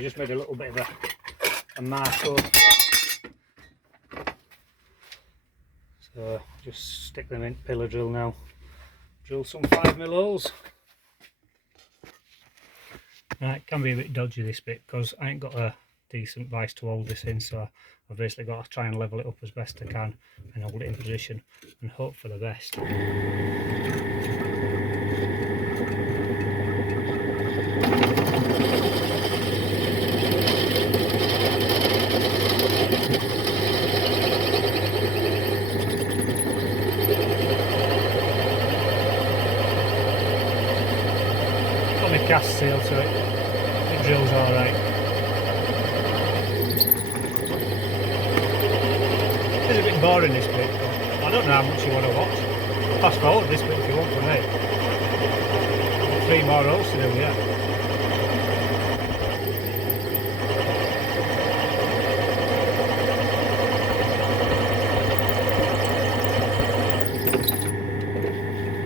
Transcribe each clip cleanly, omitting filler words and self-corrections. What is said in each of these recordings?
I just made a little bit of a mark up. So just stick them in pillar drill now. Drill some 5mm holes. Now it can be a bit dodgy this bit because I ain't got a decent vise to hold this in, so I've basically got to try and level it up as best I can and hold it in position and hope for the best. Got my cast seal so it drills alright. It's a bit boring this bit, but I don't know how much you want to watch. Fast forward this bit if you want for me. 3 more holes to do, yeah.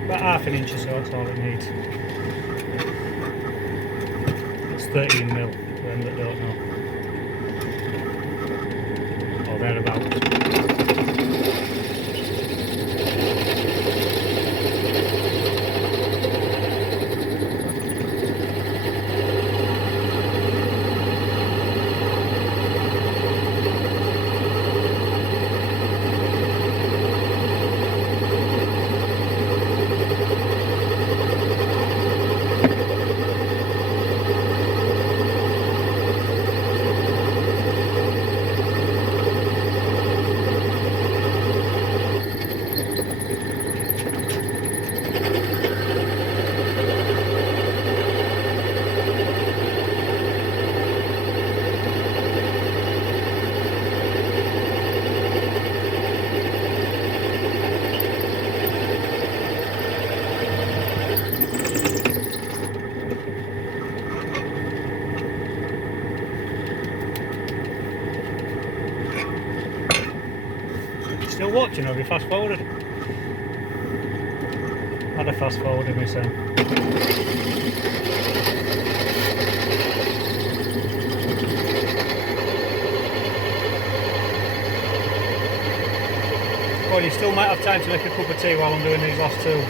About half an inch or so, that's all it needs. It's 13mm for them that don't know. Or thereabouts. Still watching, or have you fast forwarded? Had a fast forwarded myself. Well, you still might have time to make a cup of tea while I'm doing these last two.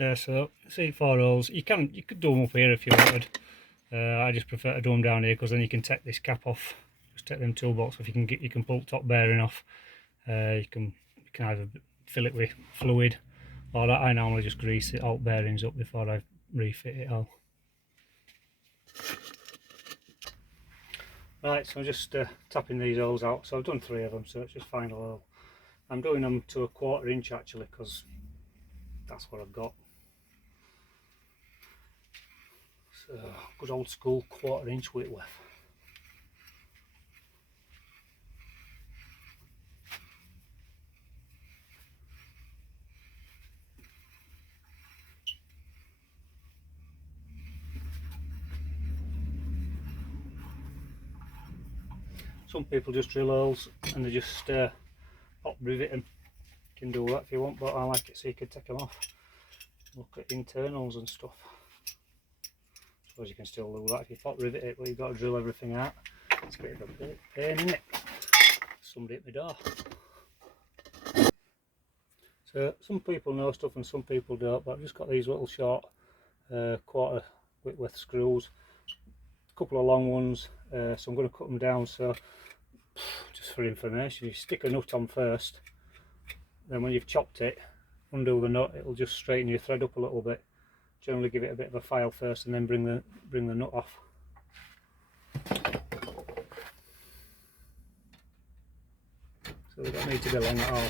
Yeah, so see 4 holes. You could do them up here if you wanted. I just prefer to do them down here because then you can take this cap off. Just take them toolbox off. You can pull top bearing off. You can either fill it with fluid, or I normally just grease it alt bearings up before I refit it all. Right, so I'm just tapping these holes out. So I've done 3 of them, so it's just final hole. I'm doing them to a 1/4 inch actually because that's what I've got. So good old school 1/4 inch Whitworth. Some people just drill holes and they just rivet them. You can do that if you want, but I like it so you can take them off. Look at internals and stuff. I suppose you can still do that if you pop rivet it, but you've got to drill everything out. It's a bit of a pain, isn't it? Somebody at my door. So some people know stuff and some people don't, but I've just got these little short quarter width screws, a couple of long ones, so I'm going to cut them down. So just for information, you stick a nut on first, then when you've chopped it, undo the nut, it'll just straighten your thread up a little bit. Generally give it a bit of a file first and then bring the nut off. So they don't need to be long at all.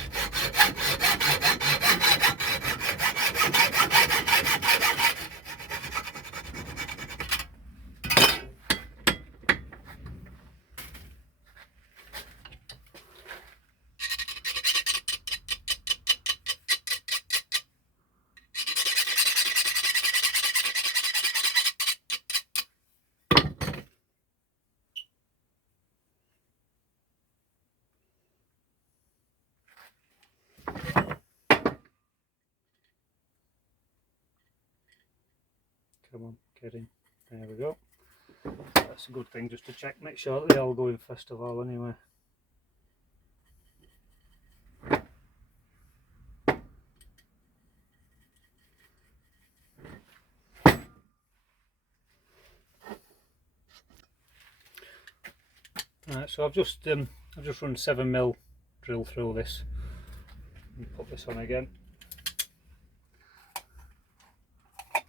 Come on, get in. There we go. That's a good thing just to check, make sure that they all go in first of all anyway. Right, so I've just run 7mm drill through this and put this on again.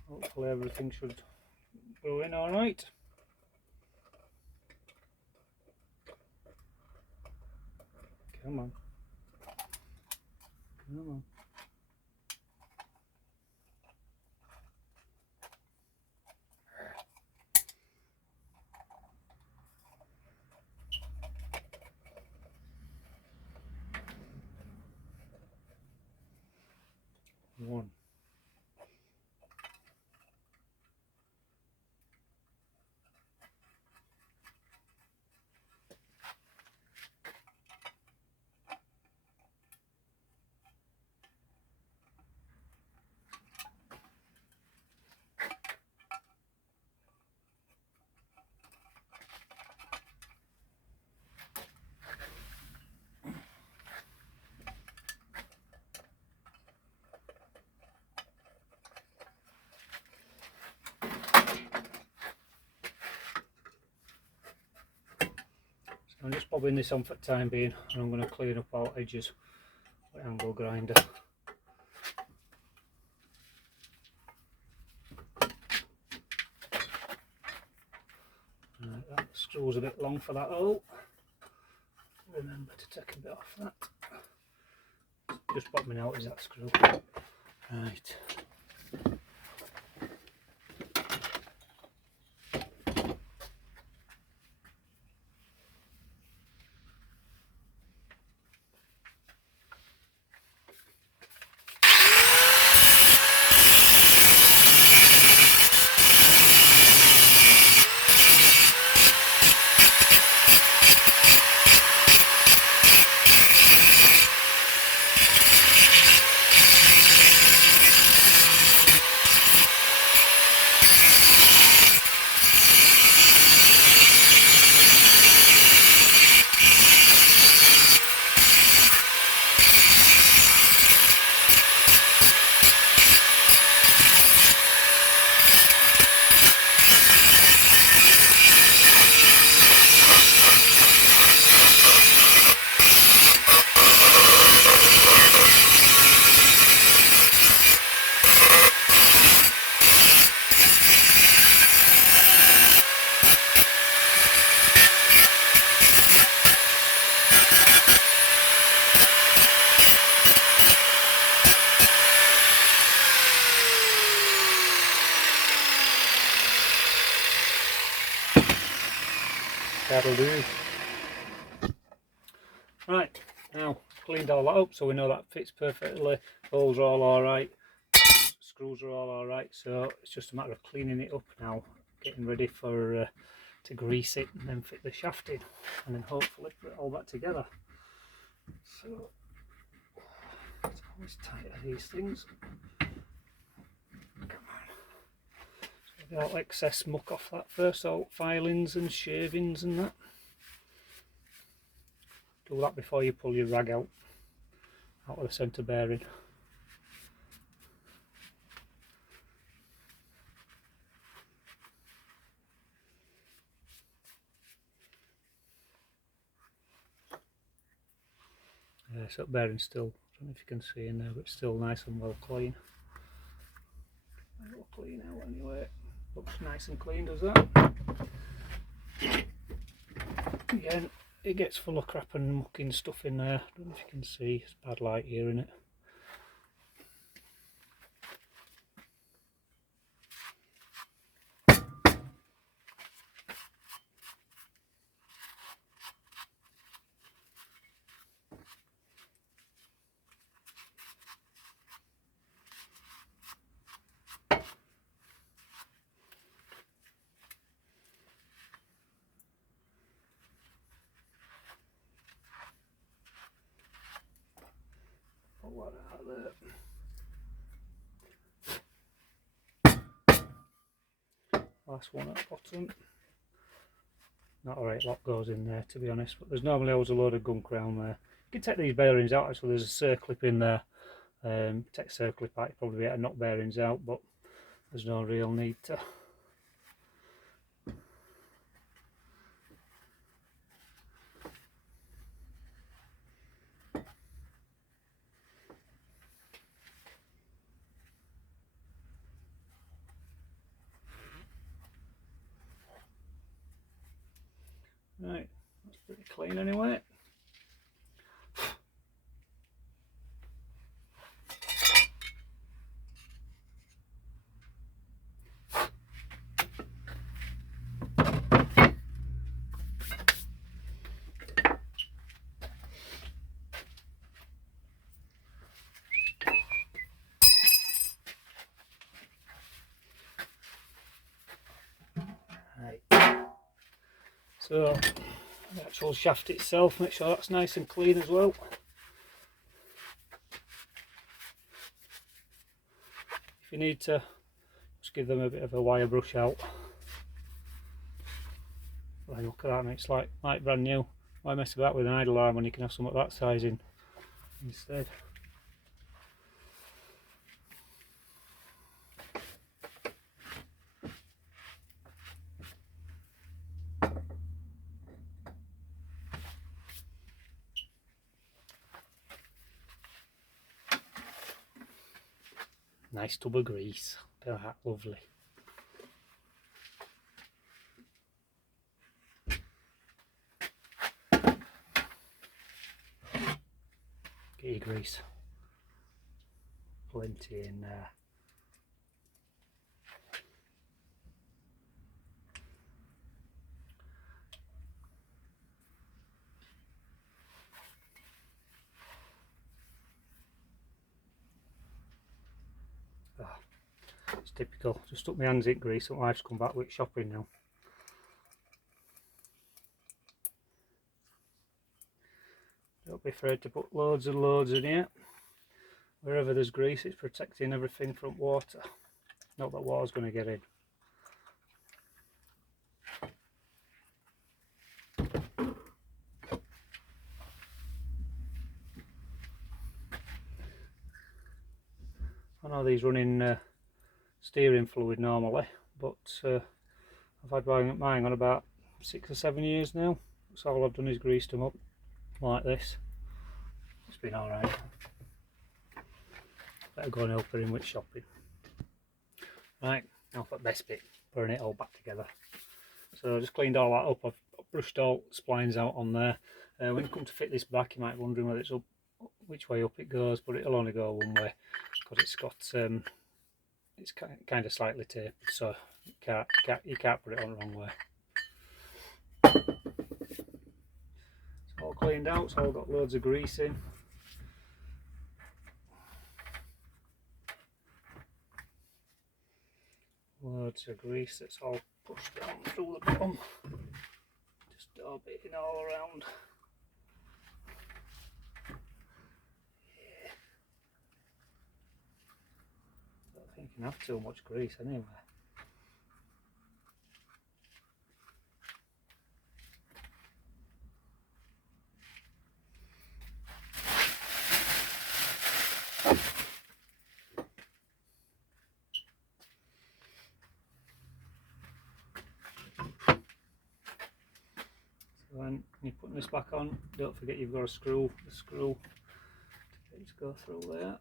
Hopefully everything should go in all right. Come on. Come on. One. I'm just bobbing this on for the time being, and I'm going to clean up all edges with angle grinder. Right, that screw's a bit long for that hole. Remember to take a bit off that. Just popping out is that screw. Right. That'll do. Right, now cleaned all that up so we know that fits perfectly, holes are all alright, screws are all alright, so it's just a matter of cleaning it up now, getting ready for to grease it and then fit the shaft in, and then hopefully put it all back together. So It's always tight of these things. Come on. So get all excess muck off that first, all filings and shavings and that. Do that before you pull your rag out of the centre bearing. So the bearing's still, I don't know if you can see in there, but it's still nice and well clean. A little clean out anyway. Looks nice and clean, does that? Again, it gets full of crap and mucking stuff in there. I don't know if you can see, it's bad light here, isn't it? Put that out there. Last one at the bottom. Not a right lot goes in there, to be honest, but there's normally always a load of gunk around there. You can take these bearings out, actually. There's a circlip in there. Take circlip out, you probably be able to knock bearings out, but there's no real need to. Right, that's pretty clean anyway. Right. So the actual shaft itself, make sure that's nice and clean as well. If you need to, just give them a bit of a wire brush out. Right, look at that, mate. It's like brand new. Why mess about with an idle arm when you can have some of that size in instead? Nice tub of grease. Look at that, lovely. Get your grease. Plenty in there. It's typical. Just stuck my hands in grease and wife's come back with shopping now. Don't be afraid to put loads and loads in here. Wherever there's grease, it's protecting everything from water. Not that water's going to get in. I know these run in steering fluid normally, but I've had mine on about 6 or 7 years now. So all I've done is greased them up like this. It's been alright. Better go and help her in with shopping. Right, now for the best bit, putting it all back together. So I just cleaned all that up. I've brushed all splines out on there. When you come to fit this back, you might be wondering whether it's up, which way up it goes, but it'll only go one way because it's got it's kind of slightly tapered, so you can't put it on the wrong way. It's all cleaned out. It's all got loads of grease in. Loads of grease that's all pushed down through the bottom. Just dab it in all around. Yeah. think you can have too much grease anyway. So when you're putting this back on, don't forget you've got a screw, the screw to get it to go through there.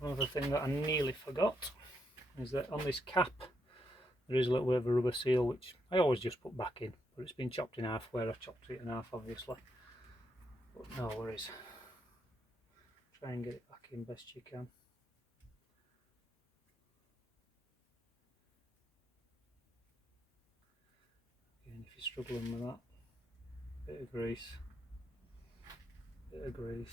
Another thing that I nearly forgot is that on this cap there is a little bit of a rubber seal, which I always just put back in, but it's been chopped in half where I chopped it in half obviously, but no worries. Try and get it back in best you can. Again, if you're struggling with that, bit of grease, bit of grease.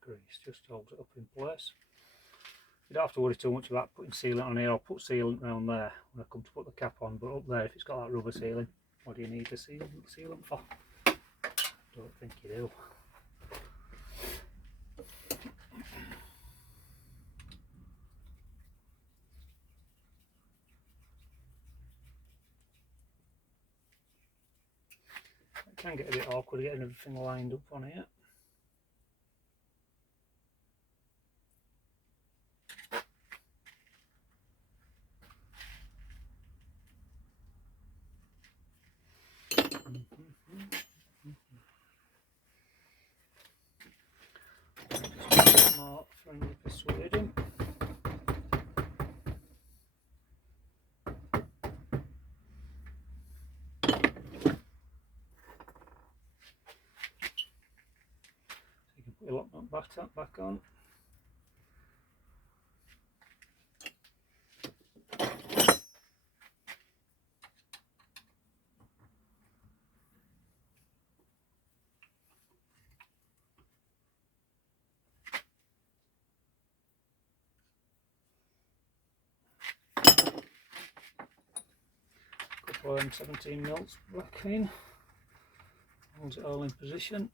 Grease just holds it up in place. You don't have to worry too much about putting sealant on here. I'll put sealant around there when I come to put the cap on, but up there, if it's got that rubber sealing, what do you need the sealant for? Don't think you do. It can get a bit awkward getting everything lined up on here. Just a bit more friendly persuading. So you can put your lock nut back on. Couple of 17 mils back in. Holds it all in position.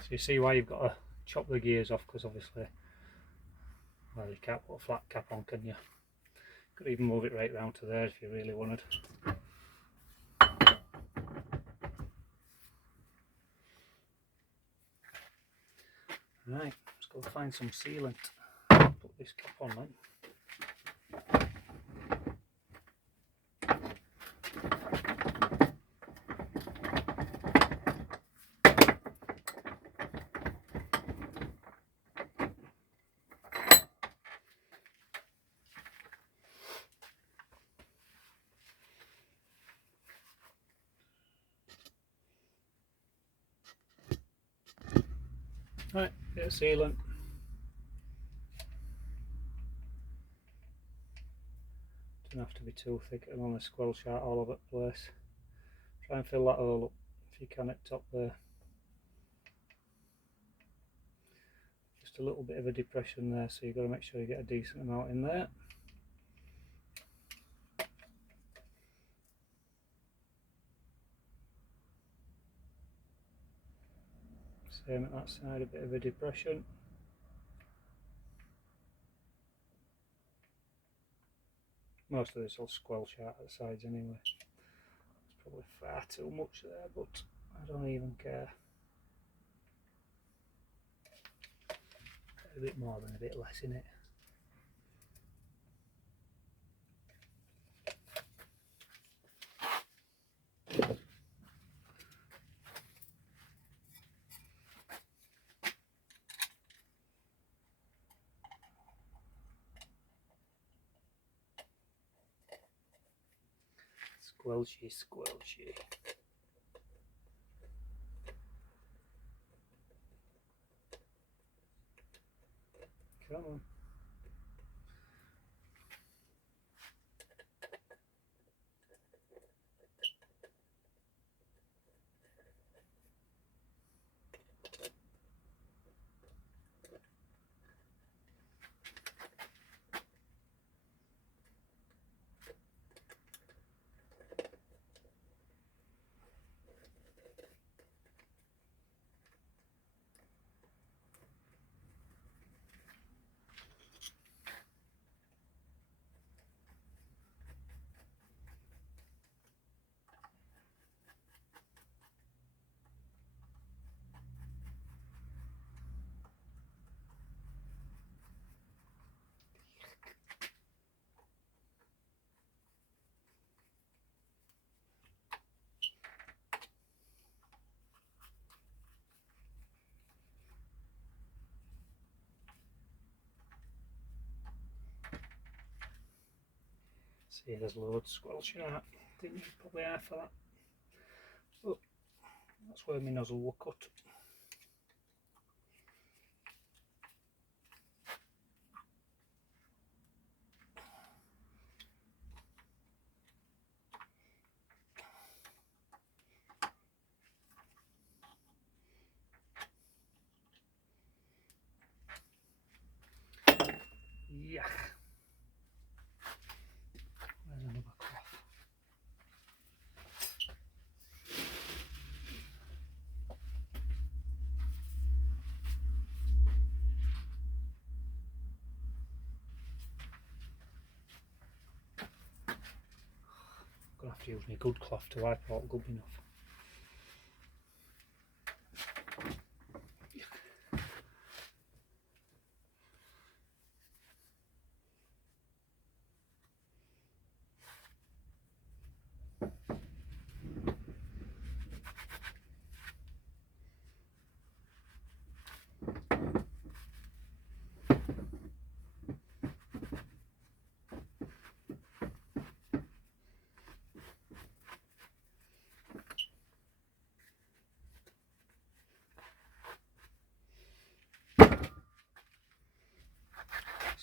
So you see why you've got to chop the gears off, because obviously, well, you can't put a flat cap on, can you? Could even move it right round to there if you really wanted. Right, let's go find some sealant. Put this cap on then. Right, bit of sealant. Doesn't have to be too thick, and on a squelch out all over the place. Try and fill that all up if you can at top there. Just just a little bit of a depression there, so you've got to make sure you get a decent amount in there. Same at that side, a bit of a depression. Most of this will squelch out at the sides anyway. It's probably far too much there, but I don't even care. A bit more than a bit less in it. Squelchy, squelchy. Come on. See, there's loads squelching out. Didn't need probably half of that. But that's where my nozzle will cut. Yuck. There's another cloth. Gonna have to use my good cloth to wipe out good enough.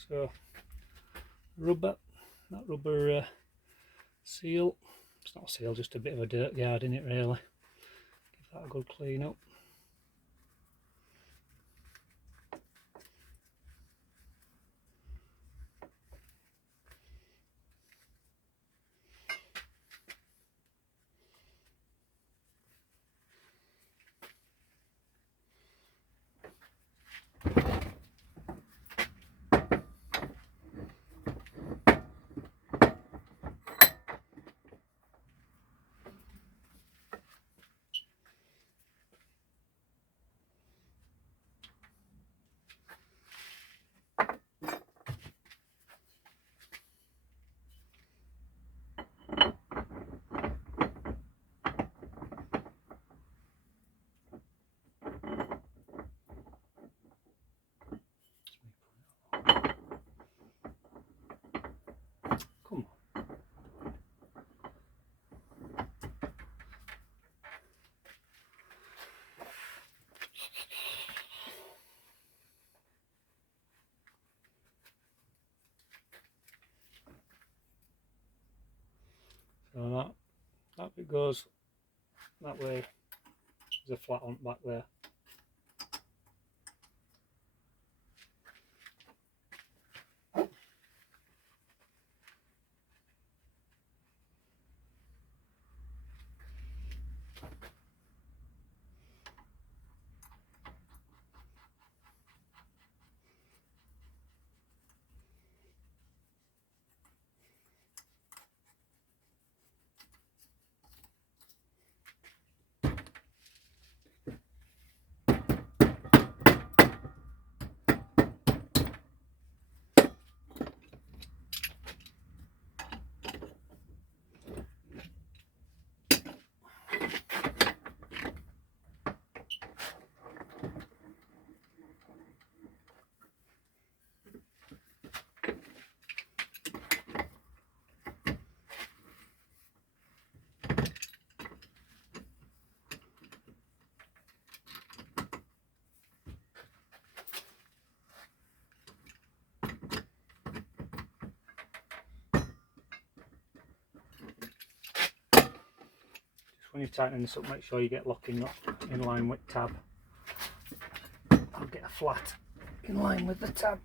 So, that rubber seal, it's not a seal, just a bit of a dirt guard in it really. Give that a good clean up. Come on. So that bit goes that way. There's a flat on back there. when you're tightening this up, make sure you get locking nut in line with tab. I'll get a flat in line with the tab.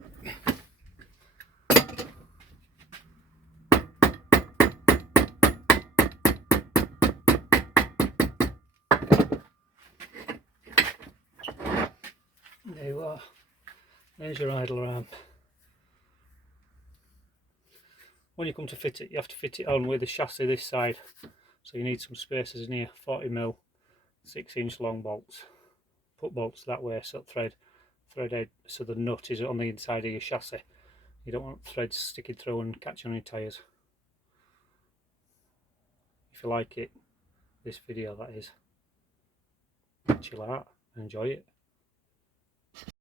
There you are. There's your idler arm. When you come to fit it, you have to fit it on with the chassis this side. So you need some spacers in here, 40mm, 6-inch long bolts. Put bolts that way so threaded so the nut is on the inside of your chassis. You don't want threads sticking through and catching on your tyres. If you like it, this video that is, chill out and enjoy it.